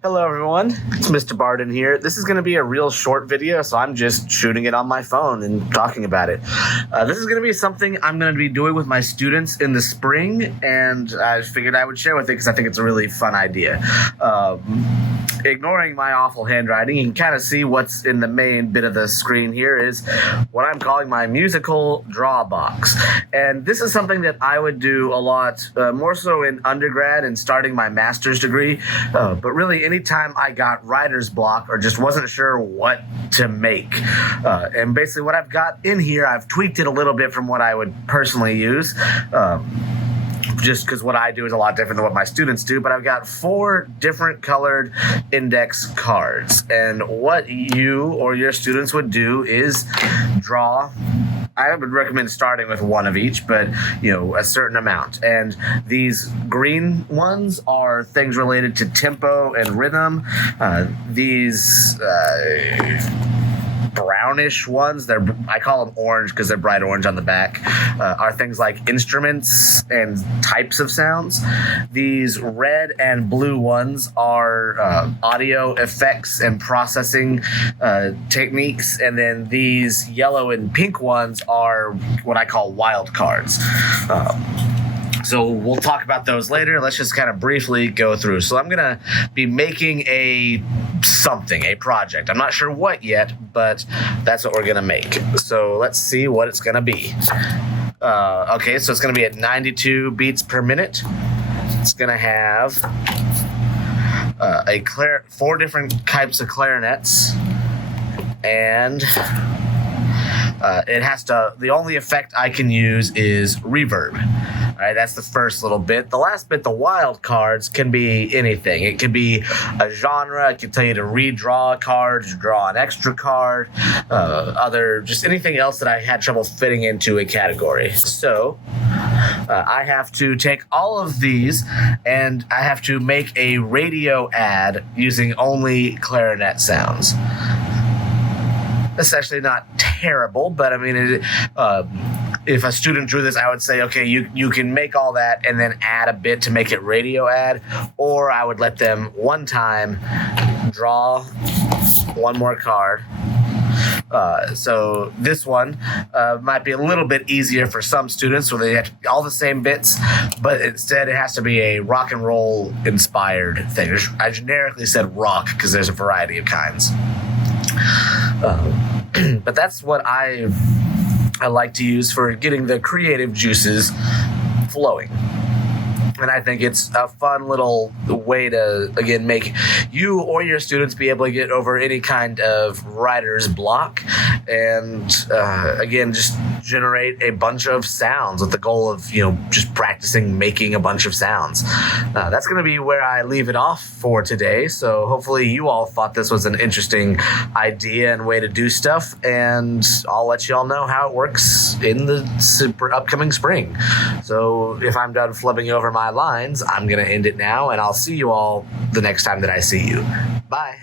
Hello everyone, it's Mr. Barden here. This is going to be a real short video, so I'm just shooting it on my phone and talking about it. This is going to be something I'm going to be doing with my students in the spring, and I figured I would share with it because I think it's a really fun idea. Ignoring my awful handwriting, you can kind of see what's in the main bit of the screen here is what I'm calling my musical draw box. And this is something that I would do a lot, more so in undergrad and starting my master's degree, but really anytime I got writer's block or just wasn't sure what to make. And basically what I've got in here, I've tweaked it a little bit from what I would personally use. Just because what I do is a lot different than what my students do, but I've got 4 different colored index cards. And what you or your students would do is draw. I would recommend starting with one of each, but a certain amount. And these green ones are things related to tempo and rhythm. These brownish ones, I call them orange because they're bright orange on the back, are things like instruments and types of sounds. These red and blue ones are audio effects and processing techniques, and then these yellow and pink ones are what I call wild cards. So we'll talk about those later. Let's just kind of briefly go through. So I'm going to be making a project. I'm not sure what yet, but that's what we're going to make. So let's see what it's going to be. Okay, so it's going to be at 92 beats per minute. It's going to have 4 different types of clarinets, and the only effect I can use is reverb. All right, that's the first little bit. The last bit, the wild cards, can be anything. It could be a genre. It can tell you to redraw a card, to draw an extra card, just anything else that I had trouble fitting into a category. So I have to take all of these and I have to make a radio ad using only clarinet sounds. That's actually not terrible, but I mean, if a student drew this, I would say, okay, you can make all that and then add a bit to make it radio ad, or I would let them one time draw one more card. So this one might be a little bit easier for some students where they have all the same bits, but instead it has to be a rock and roll inspired thing. I generically said rock because there's a variety of kinds. But that's what I like to use for getting the creative juices flowing. And I think it's a fun little way to, again, make you or your students be able to get over any kind of writer's block and, again, just generate a bunch of sounds with the goal of, just practicing making a bunch of sounds. That's going to be where I leave it off for today. So hopefully you all thought this was an interesting idea and way to do stuff. And I'll let you all know how it works in the upcoming spring. So if I'm done flubbing over my lines, I'm going to end it now, and I'll see you all the next time that I see you. Bye.